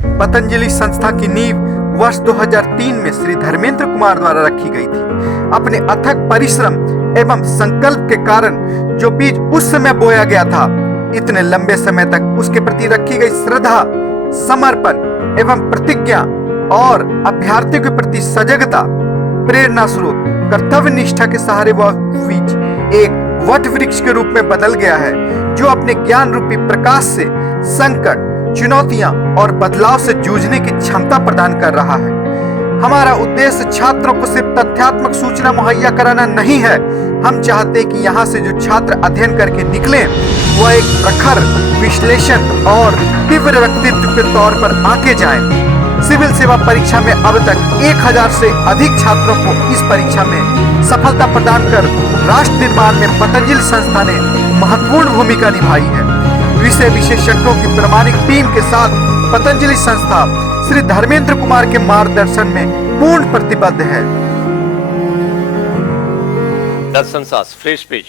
पतंजलि संस्था की नींव वर्ष 2003 में श्री धर्मेंद्र कुमार द्वारा रखी गई थी। अपने अथक परिश्रम एवं संकल्प के कारण जो बीज उस समय बोया गया था, इतने लंबे समय तक उसके प्रति रखी गई श्रद्धा, समर्पण एवं प्रतिज्ञा और अभ्यर्थियों के प्रति सजगता, प्रेरणा स्रोत, कर्तव्य निष्ठा के सहारे वह बीज एक वट वृक्ष के रूप में बदल गया है, जो अपने ज्ञान रूपी प्रकाश से संकट, चुनौतियां और बदलाव से जूझने की क्षमता प्रदान कर रहा है। हमारा उद्देश्य छात्रों को सिर्फ तथ्यात्मक सूचना मुहैया कराना नहीं है। हम चाहते हैं कि यहाँ से जो छात्र अध्ययन करके निकले, वह एक प्रखर विश्लेषण और तीव्र व्यक्तित्व के तौर पर आके जाएं। सिविल सेवा परीक्षा में अब तक 1000 से अधिक छात्रों को इस परीक्षा में सफलता प्रदान कर राष्ट्र निर्माण में पतंजलि संस्था ने महत्वपूर्ण भूमिका निभाई है। विषय विशेषज्ञों की प्रामाणिक टीम के साथ पतंजलि संस्था श्री धर्मेंद्र कुमार के मार्गदर्शन में पूर्ण प्रतिबद्ध है। दर्शन शास्त्र फ्रेश पेज।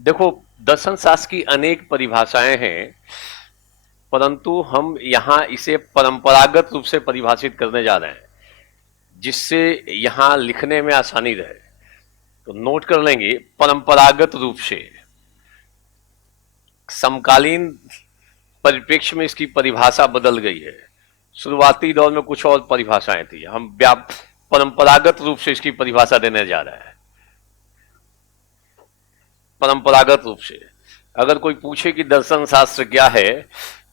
देखो, दर्शन शास्त्र की अनेक परिभाषाएं हैं, परंतु हम यहां इसे परंपरागत रूप से परिभाषित करने जा रहे हैं, जिससे यहां लिखने में आसानी रहे। तो नोट कर लेंगे, परंपरागत रूप से। समकालीन परिप्रेक्ष्य में इसकी परिभाषा बदल गई है। शुरुआती दौर में कुछ और परिभाषाएं थी, हम परंपरागत रूप से इसकी परिभाषा देने जा रहे हैं। परंपरागत रूप से अगर कोई पूछे कि दर्शन शास्त्र क्या है,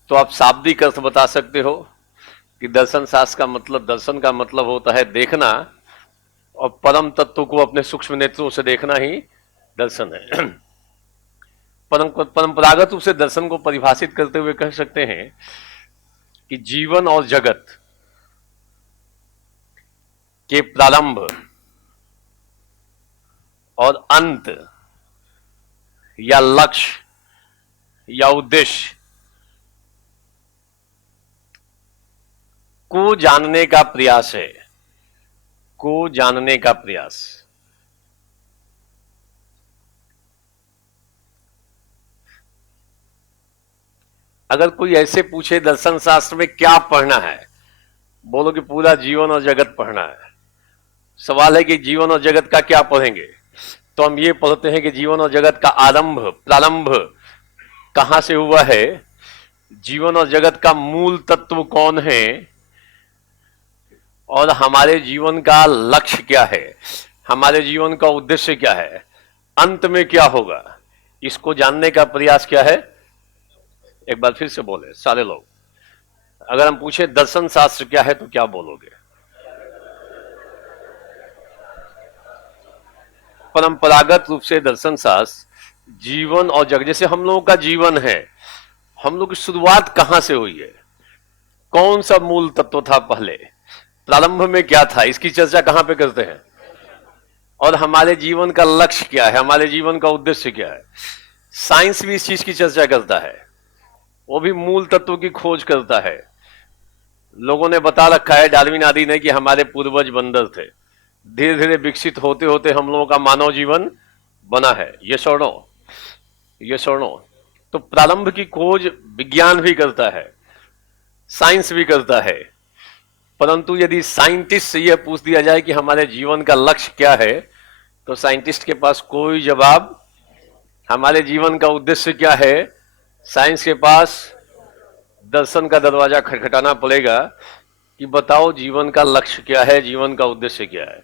तो आप शाब्दिक अर्थ बता सकते हो कि दर्शन शास्त्र का मतलब, दर्शन का मतलब होता है देखना, और परम तत्व को अपने सूक्ष्म नेत्रों से देखना ही दर्शन है। परंपरागत रूप से दर्शन को परिभाषित करते हुए कह सकते हैं कि जीवन और जगत के प्रारंभ और अंत या लक्ष्य या उद्देश्य को जानने का प्रयास है, को जानने का प्रयास। अगर कोई ऐसे पूछे दर्शन शास्त्र में क्या पढ़ना है, बोलो कि पूरा जीवन और जगत पढ़ना है। सवाल है कि जीवन और जगत का क्या पढ़ेंगे, तो हम ये पढ़ते हैं कि जीवन और जगत का प्रारंभ कहां से हुआ है, जीवन और जगत का मूल तत्व कौन है, और हमारे जीवन का लक्ष्य क्या है, हमारे जीवन का उद्देश्य क्या है, अंत में क्या होगा, इसको जानने का प्रयास क्या है। एक बार फिर से बोले सारे लोग, अगर हम पूछे दर्शन शास्त्र क्या है तो क्या बोलोगे? परंपरागत रूप से दर्शन शास्त्र जीवन और जगत, जैसे हम लोगों का जीवन है, हम लोग की शुरुआत कहां से हुई है, कौन सा मूल तत्व था पहले, प्रारंभ में क्या था, इसकी चर्चा कहां पे करते हैं। और हमारे जीवन का लक्ष्य क्या है, हमारे जीवन का उद्देश्य क्या है। साइंस भी इस चीज की चर्चा करता है, वो भी मूल तत्व की खोज करता है। लोगों ने बता रखा है, डार्विन आदि ने, कि हमारे पूर्वज बंदर थे, धीरे धीरे विकसित होते होते हम लोगों का मानव जीवन बना है। यस और नो? यस और नो? तो प्रारंभ की खोज विज्ञान भी करता है, साइंस भी करता है, परंतु यदि साइंटिस्ट से यह पूछ दिया जाए कि हमारे जीवन का लक्ष्य क्या है, तो साइंटिस्ट के पास कोई जवाब। हमारे जीवन का उद्देश्य क्या है, साइंस के पास दर्शन का दरवाजा खटखटाना पड़ेगा कि बताओ जीवन का लक्ष्य क्या है, जीवन का उद्देश्य क्या है।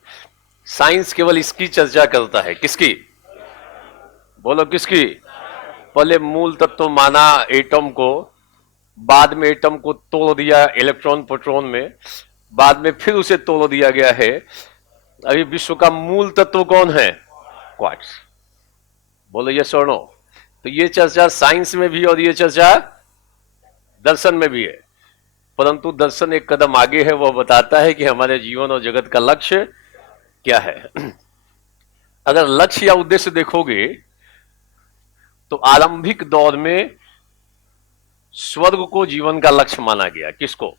साइंस केवल इसकी चर्चा करता है, किसकी? बोलो किसकी? पहले मूल तत्व माना एटम को, बाद में एटम को तोड़ दिया इलेक्ट्रॉन प्रोटॉन में, बाद में फिर उसे तोड़ दिया गया है। अभी विश्व का मूल तत्व कौन है? क्वार्ट्ज। बोलो यस और नो? तो ये चर्चा साइंस में भी और ये चर्चा दर्शन में भी है, परंतु दर्शन एक कदम आगे है, वह बताता है कि हमारे जीवन और जगत का लक्ष्य क्या है। अगर लक्ष्य या उद्देश्य देखोगे तो आरंभिक दौर में स्वर्ग को जीवन का लक्ष्य माना गया। किसको?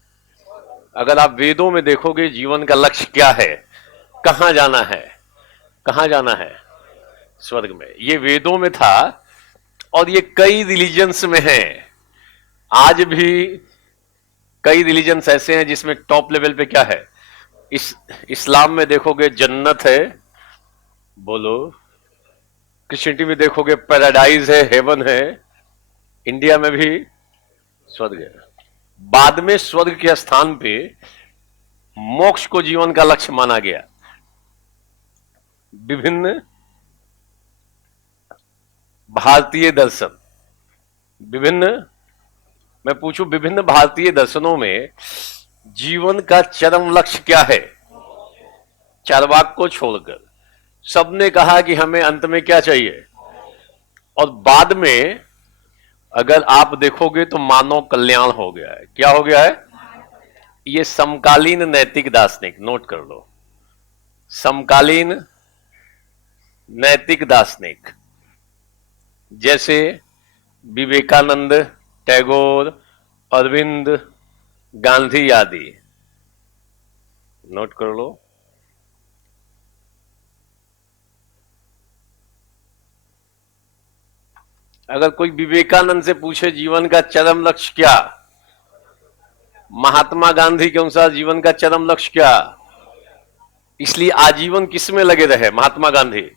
अगर आप वेदों में देखोगे जीवन का लक्ष्य क्या है, कहां जाना है, कहां जाना है? स्वर्ग में। ये वेदों में था और ये कई रिलीजन्स में है। आज भी कई रिलीजन्स ऐसे हैं जिसमें टॉप लेवल पे क्या है, इस्लाम में देखोगे जन्नत है, बोलो, क्रिश्चियनिटी में देखोगे पैराडाइज है, हेवन है, इंडिया में भी स्वर्ग है। बाद में स्वर्ग के स्थान पे मोक्ष को जीवन का लक्ष्य माना गया। विभिन्न भारतीय दर्शन, मैं पूछूं विभिन्न भारतीय दर्शनों में जीवन का चरम लक्ष्य क्या है? चारवाक को छोड़कर सबने कहा कि हमें अंत में क्या चाहिए, और बाद में अगर आप देखोगे तो मानव कल्याण हो गया है। क्या हो गया है? ये समकालीन नैतिक दार्शनिक, नोट कर लो, समकालीन नैतिक दार्शनिक जैसे विवेकानंद, टैगोर, अरविंद, गांधी आदि, नोट कर लो। अगर कोई विवेकानंद से पूछे जीवन का चरम लक्ष्य क्या, महात्मा गांधी के अनुसार जीवन का चरम लक्ष्य क्या, इसलिए आजीवन किसमें लगे रहे महात्मा गांधी?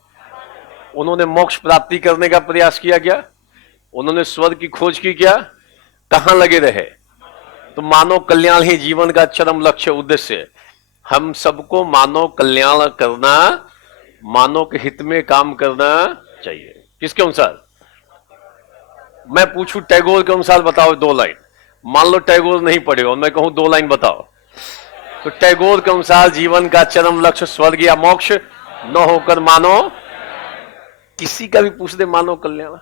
उन्होंने मोक्ष प्राप्ति करने का प्रयास किया क्या? उन्होंने स्वर्ग की खोज की क्या? कहां लगे रहे? तो मानव कल्याण ही जीवन का चरम लक्ष्य, उद्देश्य। हम सबको मानव कल्याण करना, मानव के हित में काम करना चाहिए। किसके अनुसार? मैं पूछूं टैगोर के अनुसार बताओ 2 लाइन। मान लो टैगोर नहीं पढ़े और मैं कहूं 2 लाइन बताओ, तो टैगोर के अनुसार जीवन का चरम लक्ष्य स्वर्ग या मोक्ष न होकर मानव, किसी का भी पूछ दे मानव कल्याण।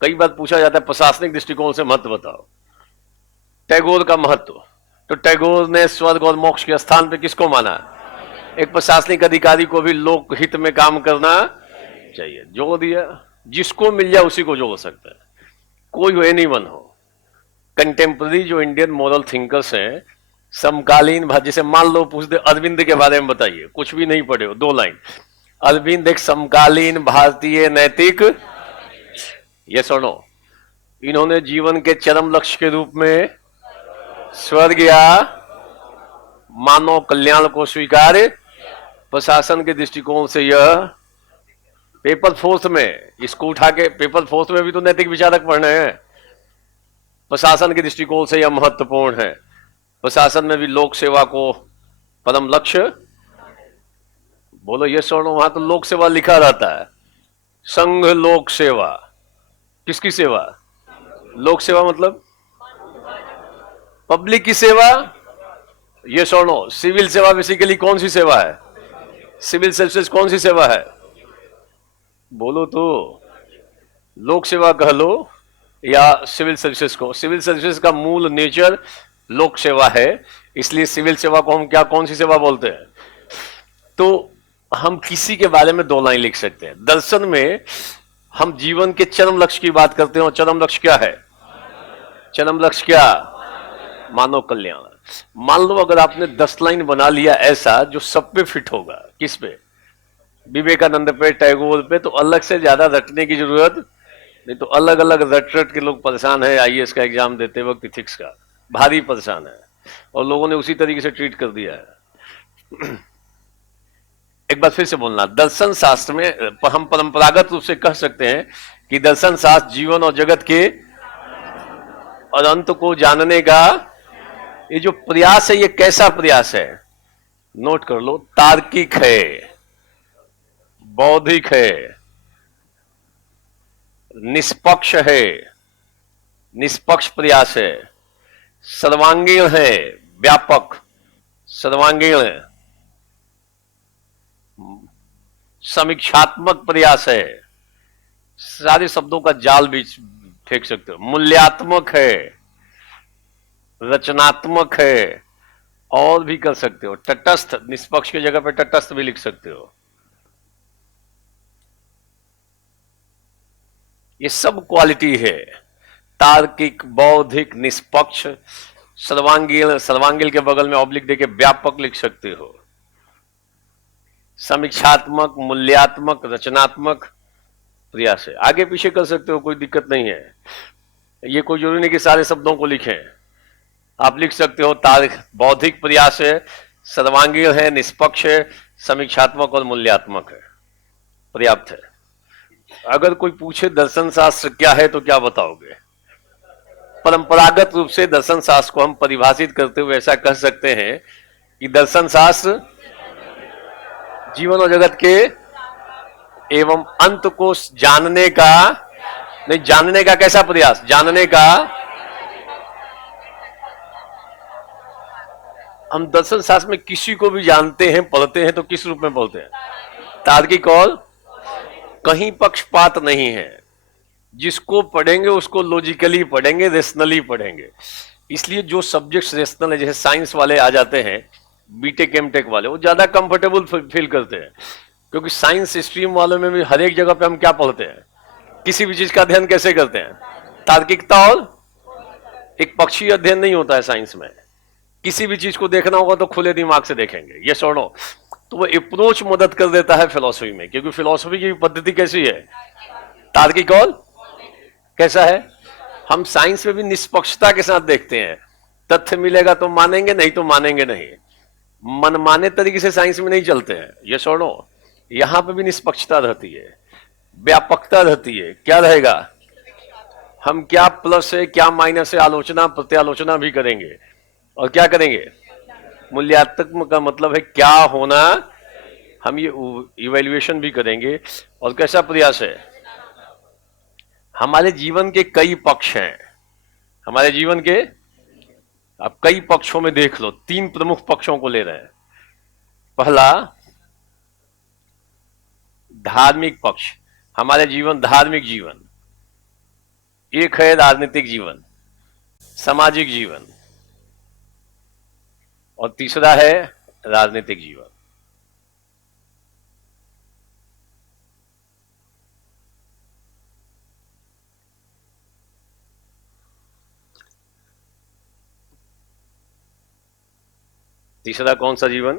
कई बार पूछा जाता है प्रशासनिक दृष्टिकोण से महत्व बताओ, टैगोर का महत्व। तो टैगोर ने स्वर्ग और मोक्ष के स्थान पे किसको माना? एक प्रशासनिक अधिकारी को भी लोक हित में काम करना चाहिए। जोड़ दिया, जिसको मिल जाए उसी को जोड़ सकता है, कोई एनीवन हो। कंटेम्पररी जो इंडियन मॉरल थिंकर्स हैं, समकालीन, जैसे मान लो पूछ दे अरविंद के बारे में बताइए, कुछ भी नहीं पढ़े हो, 2 लाइन। अरविंद एक समकालीन भारतीय नैतिक, ये सुनो, इन्होंने जीवन के चरम लक्ष्य के रूप में स्वर्ग या मानव कल्याण को स्वीकार, प्रशासन के दृष्टिकोण से यह पेपर फोर्स में, इसको उठा के पेपर फोर्स में भी तो नैतिक विचारक पढ़ने हैं। प्रशासन के दृष्टिकोण से यह महत्वपूर्ण है। प्रशासन में भी लोक सेवा को परम लक्ष्य, बोलो ये सुनो, वहां तो लोक सेवा लिखा रहता है, संघ लोक सेवा। किसकी सेवा? लोक सेवा मतलब पब्लिक की सेवा। ये सुनो, सिविल सेवा बेसिकली कौन सी सेवा है? सिविल सर्विसेज कौन सी सेवा है? बोलो तो, लोक सेवा कह लो या सिविल सर्विसेज को। सिविल सर्विसेज का मूल नेचर लोक सेवा है, इसलिए सिविल सेवा को हम क्या, कौन सी सेवा बोलते हैं? तो हम किसी के बारे में 2 लाइन लिख सकते हैं। दर्शन में हम जीवन के चरम लक्ष्य की बात करते हैं, और चरम लक्ष्य क्या है? चरम लक्ष्य क्या? मानव कल्याण। मान लो अगर आपने 10 लाइन बना लिया ऐसा जो सब पे फिट होगा, किस पे? विवेकानंद पे, टैगोर पे, तो अलग से ज्यादा रटने की जरूरत नहीं। तो अलग अलग रट रट के लोग परेशान है, आईएएस का एग्जाम देते वक्त, इथिक्स का भारी परेशान है, और लोगों ने उसी तरीके से ट्रीट कर दिया है। एक बार फिर से बोलना, दर्शन शास्त्र में हम परंपरागत रूप से कह सकते हैं कि दर्शन शास्त्र जीवन और जगत के और अंत को जानने का ये जो प्रयास है, ये कैसा प्रयास है? नोट कर लो, तार्किक है, बौद्धिक है, निष्पक्ष है, निष्पक्ष प्रयास है, सर्वांगीण है, व्यापक, सर्वांगीण है, समीक्षात्मक प्रयास है, सारे शब्दों का जाल भी फेंक सकते हो, मूल्यात्मक है, रचनात्मक है, और भी कर सकते हो, तटस्थ, निष्पक्ष की जगह पे तटस्थ भी लिख सकते हो। ये सब क्वालिटी है, तार्किक, बौद्धिक, निष्पक्ष, सर्वांगीण, सर्वांगीण के बगल में ऑब्लिक देके व्यापक लिख सकते हो, समीक्षात्मक, मूल्यात्मक, रचनात्मक प्रयास है। आगे पीछे कर सकते हो, कोई दिक्कत नहीं है। ये कोई जरूरी नहीं कि सारे शब्दों को लिखें, आप लिख सकते हो बौद्धिक प्रयास है, सर्वांगीण है, निष्पक्ष है, समीक्षात्मक और मूल्यात्मक है। पर्याप्त है। अगर कोई पूछे दर्शन शास्त्र क्या है तो क्या बताओगे? परंपरागत रूप से दर्शन शास्त्र को हम परिभाषित करते हुए ऐसा कह सकते हैं कि दर्शन शास्त्र जीवन और जगत के एवं अंत को जानने का, नहीं जानने का कैसा प्रयास, जानने का। हम दर्शन शास्त्र में किसी को भी जानते हैं, पढ़ते हैं तो किस रूप में पढ़ते हैं? तार्किक और कहीं पक्षपात नहीं है। जिसको पढ़ेंगे उसको लॉजिकली पढ़ेंगे, रेशनली पढ़ेंगे। इसलिए जो सब्जेक्ट्स रेशनल है, जैसे साइंस वाले आ जाते हैं, बीटेक एमटेक वाले, वो ज्यादा कंफर्टेबल फील करते हैं, क्योंकि साइंस स्ट्रीम वालों में भी हर एक जगह पे हम क्या पढ़ते हैं, किसी भी चीज का अध्ययन कैसे करते हैं, तार्किकता और एक पक्षीय अध्ययन नहीं होता है साइंस में। किसी भी चीज को देखना होगा तो खुले दिमाग से देखेंगे, ये सुनो। तो वो अप्रोच मदद कर देता है फिलॉसफी में, क्योंकि फिलॉसफी की पद्धति कैसी है, तार्किक और कैसा है। हम साइंस में भी निष्पक्षता के साथ देखते हैं, तथ्य मिलेगा तो मानेंगे, नहीं तो मानेंगे नहीं। मनमाने तरीके से साइंस में नहीं चलते हैं, ये सुनो। यहां पे भी निष्पक्षता रहती है, व्यापकता रहती है। क्या रहेगा, हम क्या प्लस है क्या माइनस है आलोचना प्रत्यालोचना भी करेंगे, और क्या करेंगे, मूल्यांकन का मतलब है क्या होना, हम ये इवैल्यूएशन भी करेंगे। और कैसा प्रयास है, हमारे जीवन के कई पक्ष हैं, हमारे जीवन के आप कई पक्षों में देख लो, 3 प्रमुख पक्षों को ले रहे हैं। पहला धार्मिक पक्ष, हमारे जीवन धार्मिक जीवन, एक है राजनीतिक जीवन, सामाजिक जीवन, और तीसरा है राजनीतिक जीवन। तीसरा कौन सा जीवन,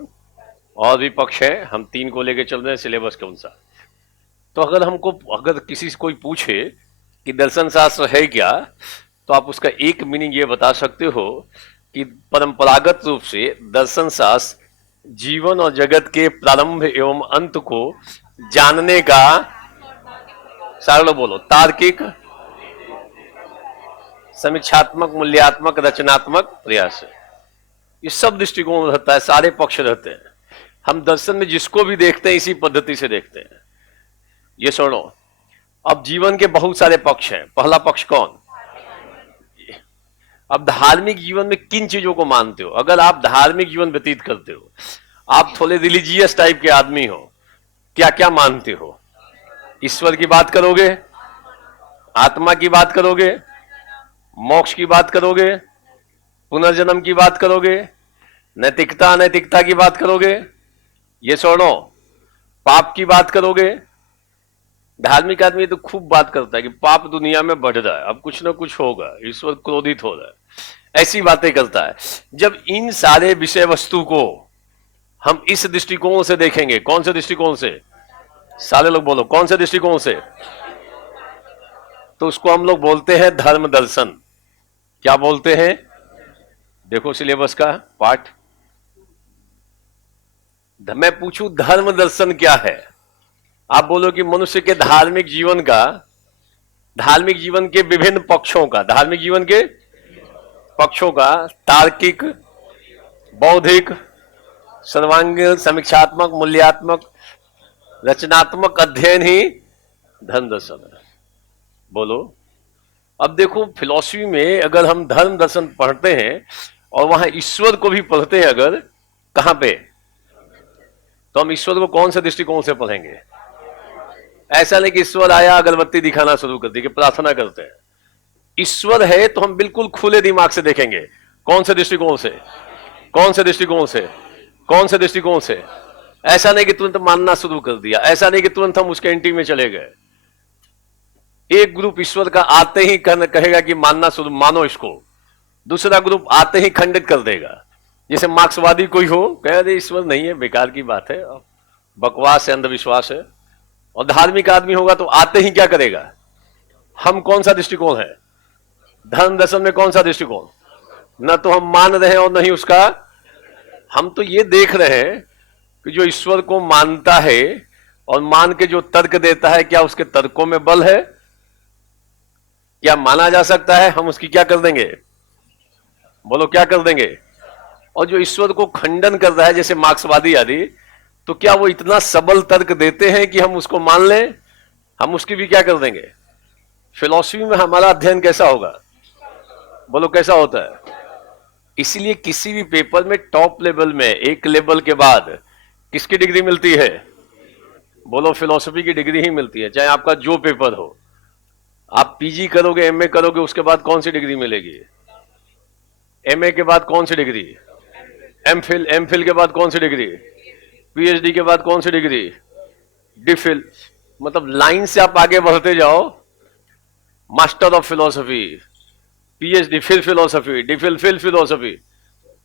और भी पक्ष है, हम 3 को लेकर चल रहे हैं, सिलेबस कौन सा। तो अगर किसी से कोई पूछे कि दर्शन शास्त्र है क्या, तो आप उसका एक मीनिंग ये बता सकते हो कि परंपरागत रूप से दर्शन शास्त्र जीवन और जगत के प्रारंभ एवं अंत को जानने का, सारे लोग बोलो, तार्किक, समीक्षात्मक, मूल्यात्मक, रचनात्मक प्रयास है। ये सब दृष्टिकोण रहता है, सारे पक्ष रहते हैं। हम दर्शन में जिसको भी देखते हैं इसी पद्धति से देखते हैं। ये सुनो, अब जीवन के बहुत सारे पक्ष हैं। पहला पक्ष कौन, अब धार्मिक जीवन में किन चीजों को मानते हो। अगर आप धार्मिक जीवन व्यतीत करते हो, आप थोड़े रिलीजियस टाइप के आदमी हो, क्या क्या मानते हो, ईश्वर की बात करोगे, आत्मा की बात करोगे, मोक्ष की बात करोगे, पुनर्जन्म की बात करोगे, नैतिकता अनैतिकता की बात करोगे, ये सुनो, पाप की बात करोगे। धार्मिक आदमी तो खूब बात करता है कि पाप दुनिया में बढ़ रहा है, अब कुछ ना कुछ होगा, ईश्वर क्रोधित हो रहा है, ऐसी बातें करता है। जब इन सारे विषय वस्तु को हम इस दृष्टिकोण से देखेंगे, कौन से दृष्टिकोण से, सारे लोग बोलो कौन से दृष्टिकोण से, तो उसको हम लोग बोलते हैं धर्म दर्शन। क्या बोलते हैं, देखो सिलेबस का पाठ। मैं पूछूं धर्म दर्शन क्या है, आप बोलो कि मनुष्य के धार्मिक जीवन का, धार्मिक जीवन के विभिन्न पक्षों का, धार्मिक जीवन के पक्षों का तार्किक, बौद्धिक, सर्वांगीण, समीक्षात्मक, मूल्यात्मक, रचनात्मक अध्ययन ही धर्म दर्शन है। बोलो, अब देखो फिलॉसफी में अगर हम धर्म दर्शन पढ़ते हैं और वहां ईश्वर को भी पढ़ते हैं, अगर कहां पे, तो हम ईश्वर को कौन से दृष्टिकोण से पढ़ेंगे। ऐसा नहीं कि ईश्वर आया अगरबत्ती दिखाना शुरू कर दी कि प्रार्थना करते हैं। ईश्वर है तो हम बिल्कुल खुले दिमाग से देखेंगे, कौन से दृष्टिकोण से, कौन से दृष्टिकोण से, कौन से दृष्टिकोण से। ऐसा नहीं कि तुरंत मानना शुरू कर दिया, ऐसा नहीं कि तुरंत हम उसके एंटी में चले गए। एक ग्रुप ईश्वर का आते ही कहेगा कि मानना शुरू, मानो इसको, दूसरा ग्रुप आते ही खंडित कर देगा। जैसे मार्क्सवादी कोई हो, कह दे ईश्वर नहीं है, बेकार की बात है, बकवास है, अंधविश्वास है। और धार्मिक आदमी होगा तो आते ही क्या करेगा, हम कौन सा दृष्टिकोण है, धर्म दर्शन में कौन सा दृष्टिकोण, न तो हम मान रहे हैं और नहीं उसका, हम तो ये देख रहे हैं कि जो ईश्वर को मानता है और मान के जो तर्क देता है, क्या उसके तर्कों में बल है? क्या माना जा सकता है? हम उसकी क्या कर देंगे? बोलो क्या कर देंगे? और जो ईश्वर को खंडन कर रहा है जैसे मार्क्सवादी आदि, तो क्या वो इतना सबल तर्क देते हैं कि हम उसको मान लें? हम उसकी भी क्या कर देंगे? फिलॉसफी में हमारा अध्ययन कैसा होगा? बोलो कैसा होता है? इसलिए किसी भी पेपर में टॉप लेवल में, एक लेवल के बाद किसकी डिग्री मिलती है? बोलो फिलॉसफी की डिग्री ही मिलती है, चाहे आपका जो पेपर हो। आप पीजी करोगे, एमए करोगे, उसके बाद कौन सी डिग्री मिलेगी? एमए के बाद कौन सी डिग्री? एमफिल। एमफिल के बाद कौन सी डिग्री? पीएचडी के बाद कौन सी डिग्री? डिफिल। मतलब लाइन से आप आगे बढ़ते जाओ, मास्टर ऑफ फिलोसफी, पीएचडी, फिर फिलोसफी, डिफिल, फिर फिलोसफी।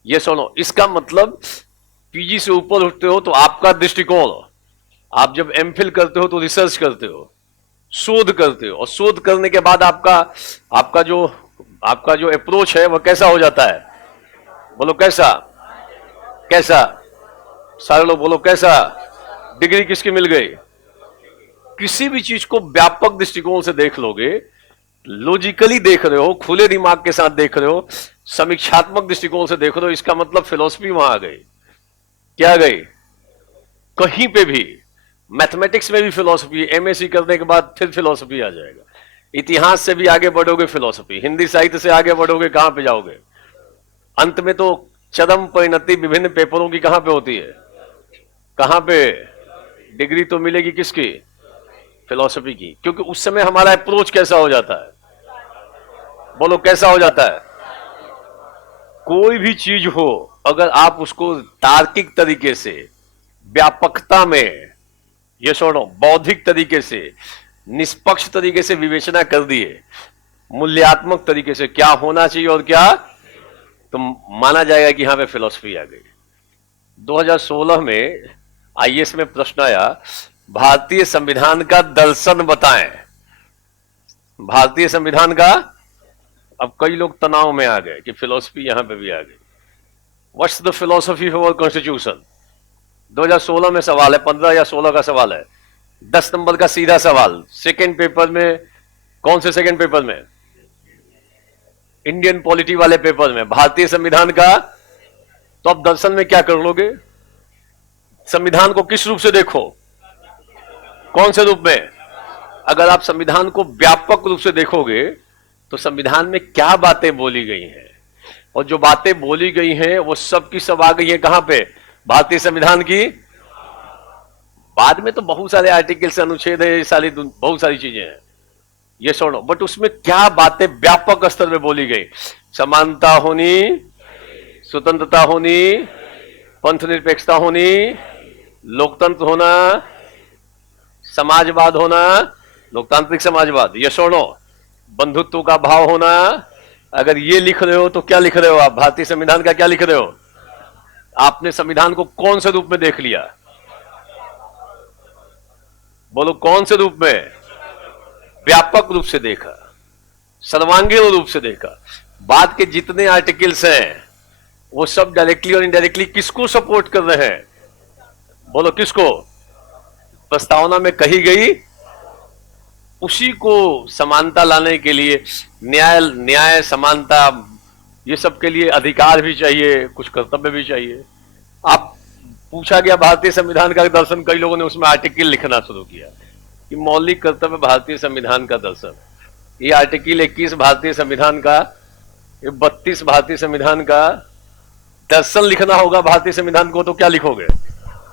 ये सुनो, इसका मतलब पीजी से ऊपर उठते हो तो आपका दृष्टिकोण, आप जब एमफिल करते हो तो रिसर्च करते हो, शोध करते हो, और शोध करने के बाद आपका जो अप्रोच है वह कैसा हो जाता है? बोलो कैसा? कैसा? सारे लोग बोलो कैसा? डिग्री किसकी मिल गई? किसी भी चीज को व्यापक दृष्टिकोण से देख लोगे, लॉजिकली देख रहे हो, खुले दिमाग के साथ देख रहे हो, समीक्षात्मक दृष्टिकोण से देख रहे हो, इसका मतलब फिलॉसफी वहां आ गई। क्या आ गई? कहीं पे भी मैथमेटिक्स में भी फिलॉसफी, एमएससी करने के बाद फिर फिलॉसफी आ जाएगा। इतिहास से भी आगे बढ़ोगे फिलॉसफी, हिंदी साहित्य से आगे बढ़ोगे, कहां पे जाओगे? अंत में तो चरम परिणति विभिन्न पेपरों की कहां पे होती है? कहां पे? डिग्री तो मिलेगी किसकी? फिलॉसफी की। क्योंकि उस समय हमारा अप्रोच कैसा हो जाता है? बोलो कैसा हो जाता है? कोई भी चीज हो, अगर आप उसको तार्किक तरीके से, व्यापकता में, ये सुनो, बौद्धिक तरीके से, निष्पक्ष तरीके से विवेचना कर दिए, मूल्यात्मक तरीके से क्या होना चाहिए और क्या, तो माना जाएगा कि यहां पे फिलॉसफी आ गई। 2016 में आईएएस में प्रश्न आया, भारतीय संविधान का दर्शन बताएं। भारतीय संविधान का। अब कई लोग तनाव में आ गए कि फिलॉसफी यहां पे भी आ गई। What's the philosophy of our constitution? 2016 में सवाल है, 15 या 16 का सवाल है, 10 नंबर का सीधा सवाल। सेकेंड पेपर में, कौन से सेकेंड पेपर में? इंडियन पॉलिटी वाले पेपर में, भारतीय संविधान का। तो अब दर्शन में क्या कर लोगे? संविधान को किस रूप से देखो? कौन से रूप में? अगर आप संविधान को व्यापक रूप से देखोगे तो संविधान में क्या बातें बोली गई हैं, और जो बातें बोली गई हैं वो सब की सब आ गई हैं कहां पे? भारतीय संविधान की। बाद में तो बहुत सारे आर्टिकल्स, अनुच्छेद है, बहुत सारी चीजें हैं, ये सुनो, बट उसमें क्या बातें व्यापक स्तर पे बोली गई? समानता होनी, स्वतंत्रता होनी, पंथ निरपेक्षता होनी, लोकतंत्र होना, समाजवाद होना, लोकतांत्रिक समाजवाद, ये सुनो, बंधुत्व का भाव होना। अगर ये लिख रहे हो तो क्या लिख रहे हो आप? भारतीय संविधान का क्या लिख रहे हो? आपने संविधान को कौन से रूप में देख लिया? बोलो कौन से रूप में? व्यापक रूप से देखा, सर्वांगीण रूप से देखा। बाद के जितने आर्टिकल्स हैं वो सब डायरेक्टली और इनडायरेक्टली किसको सपोर्ट कर रहे हैं? बोलो किसको? प्रस्तावना में कही गई उसी को समानता लाने के लिए, न्याय, समानता, ये सब के लिए अधिकार भी चाहिए, कुछ कर्तव्य भी चाहिए। आप पूछा गया भारतीय संविधान का दर्शन, कई लोगों ने उसमें आर्टिकल लिखना शुरू किया कि मौलिक कर्तव्य भारतीय संविधान का दर्शन। ये आर्टिकल 21 भारतीय संविधान का, ये 32 भारतीय संविधान का दर्शन लिखना होगा भारतीय संविधान को, तो क्या लिखोगे?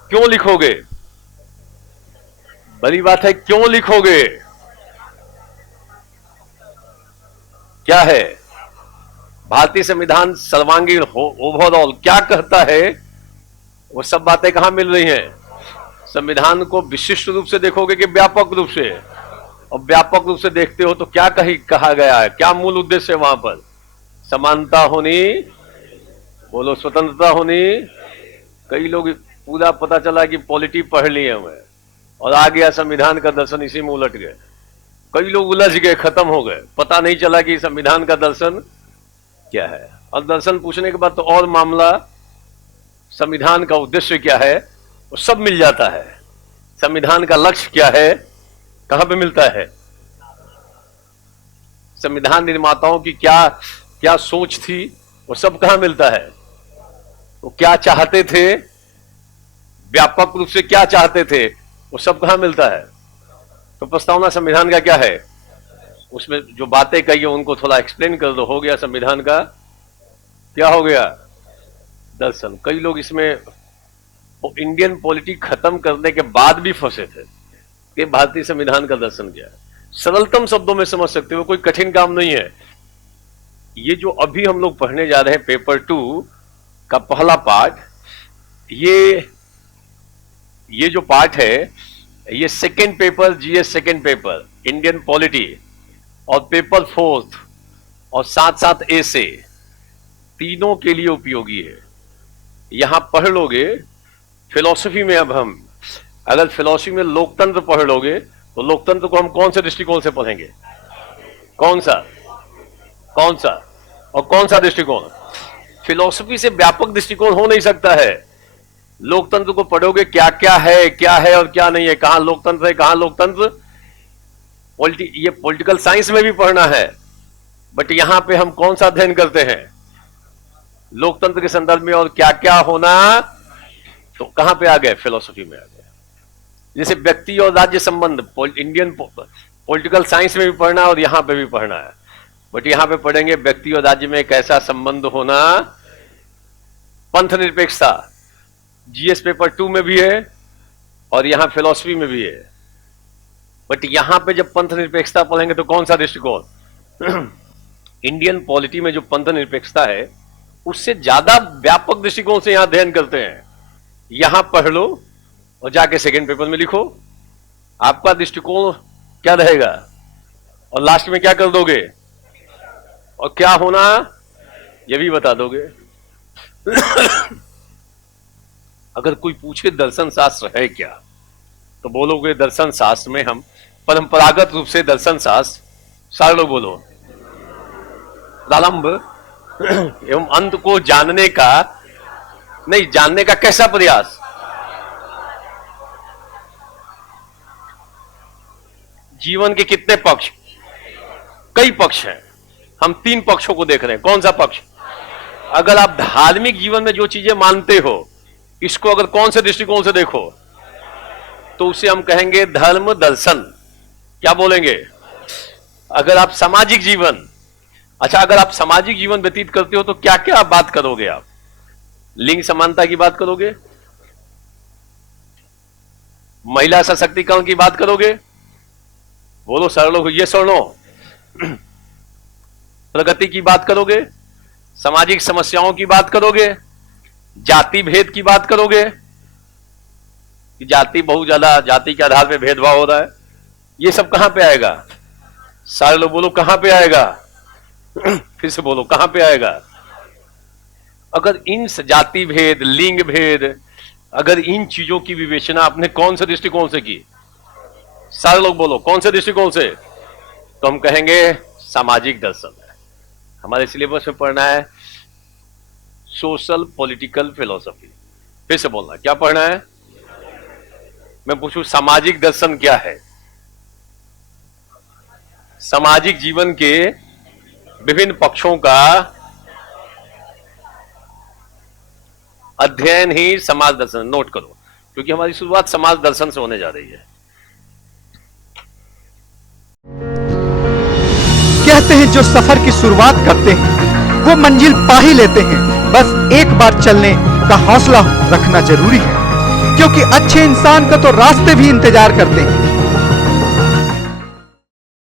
क्यों लिखोगे? बड़ी बात है, क्यों लिखोगे? क्या है? भारतीय संविधान सर्वांगीण हो, ओवरऑल क्या कहता है, वो सब बातें कहां मिल रही हैं? संविधान को विशिष्ट रूप से देखोगे कि व्यापक रूप से? और व्यापक रूप से देखते हो तो क्या कहा गया है, क्या मूल उद्देश्य है वहां पर? समानता होनी, बोलो स्वतंत्रता होनी। कई लोग पूरा पता चला कि पॉलिटी पढ़ लिए हुए और आ गया संविधान का दर्शन, इसी में उलट गए। कई लोग उलझ गए, खत्म हो गए, पता नहीं चला कि संविधान का दर्शन क्या है, और दर्शन पूछने के बाद तो और मामला संविधान का उद्देश्य क्या है वो सब मिल जाता है। संविधान का लक्ष्य क्या है, कहां पे मिलता है, संविधान निर्माताओं की क्या क्या सोच थी वो सब कहां मिलता है, वो क्या चाहते थे, व्यापक रूप से क्या चाहते थे वो सब कहां मिलता है। तो प्रस्तावना संविधान का क्या है, उसमें जो बातें कही है उनको थोड़ा एक्सप्लेन कर दो, हो गया संविधान का क्या हो गया दर्शन। कई लोग इसमें इंडियन पॉलिटिक खत्म करने के बाद भी फंसे थे कि भारतीय संविधान का दर्शन क्या है। सरलतम शब्दों में समझ सकते हो, कोई कठिन काम नहीं है। ये जो अभी हम लोग पढ़ने जा रहे हैं पेपर 2 का पहला पार्ट, ये जो पार्ट है ये second paper, GS second paper Indian polity और पेपर 4 और साथ साथ ऐसे तीनों के लिए उपयोगी है। यहां पढ़ लोगे फिलॉसफी में, अब हम अगर फिलॉसफी में लोकतंत्र पढ़ लोगे तो लोकतंत्र को हम कौन से दृष्टिकोण से पढ़ेंगे, कौन सा और कौन सा दृष्टिकोण। फिलॉसफी से व्यापक दृष्टिकोण हो नहीं सकता है। लोकतंत्र को पढ़ोगे क्या क्या है और क्या नहीं है, कहां लोकतंत्र है कहां लोकतंत्र, ये पॉलिटिकल साइंस में भी पढ़ना है। बट यहां पे हम कौन सा अध्ययन करते हैं, लोकतंत्र के संदर्भ में और क्या क्या होना, तो कहां पे आ गए, फिलॉसफी में आ गए। जैसे व्यक्ति और राज्य संबंध इंडियन पॉलिटिकल साइंस में भी पढ़ना है और यहां पे भी पढ़ना है। बट यहां पे पढ़ेंगे व्यक्ति और राज्य में कैसा संबंध होना, पंथ निरपेक्षता जीएस पेपर 2 में भी है और यहां फिलॉसफी में भी है। बट यहां पे जब पंथ निरपेक्षता पढ़ेंगे तो कौन सा दृष्टिकोण, इंडियन पॉलिटी में जो पंथ निरपेक्षता है उससे ज्यादा व्यापक दृष्टिकोण से यहां अध्ययन करते हैं। यहां पढ़ लो और जाके सेकेंड पेपर में लिखो, आपका दृष्टिकोण क्या रहेगा और लास्ट में क्या कर दोगे और क्या होना ये भी बता दोगे। अगर कोई पूछे दर्शन शास्त्र है क्या, तो बोलोगे दर्शन शास्त्र में हम परंपरागत रूप से दर्शन शास्त्र, सारे लोग बोलो, प्रारंभ एवं अंत को जानने का नहीं, जानने का कैसा प्रयास, जीवन के कितने पक्ष, कई पक्ष हैं, हम 3 पक्षों को देख रहे हैं। कौन सा पक्ष, अगर आप धार्मिक जीवन में जो चीजें मानते हो इसको अगर कौन से दृष्टिकोण से देखो तो उसे हम कहेंगे धर्म दर्शन, क्या बोलेंगे। अगर आप सामाजिक जीवन, अच्छा अगर आप सामाजिक जीवन व्यतीत करते हो तो क्या क्या आप बात करोगे, आप लिंग समानता की बात करोगे, महिला सशक्तिकरण की बात करोगे, बोलो सर लोग ये सुनो, प्रगति की बात करोगे, सामाजिक समस्याओं की बात करोगे, जाति भेद की बात करोगे कि जाति बहुत ज्यादा, जाति के आधार पे भेदभाव हो रहा है, ये सब कहां पे आएगा, सारे लोग बोलो कहां पे आएगा, फिर से बोलो कहां पे आएगा। अगर इन जाति भेद, लिंग भेद, अगर इन चीजों की विवेचना आपने कौन से दृष्टिकोण से की, सारे लोग बोलो कौन से दृष्टिकोण से, तो हम कहेंगे सामाजिक दर्शन है। हमारे सिलेबस में पढ़ना है सोशल पॉलिटिकल फिलॉसफी। फिर से बोलना क्या पढ़ना है, मैं पूछूं सामाजिक दर्शन क्या है, सामाजिक जीवन के विभिन्न पक्षों का अध्ययन ही समाज दर्शन। नोट करो क्योंकि हमारी शुरुआत समाज दर्शन से होने जा रही है। कहते हैं जो सफर की शुरुआत करते हैं वो मंजिल पा ही लेते हैं, बस एक बार चलने का हौसला रखना जरूरी है, क्योंकि अच्छे इंसान का तो रास्ते भी इंतजार करते हैं।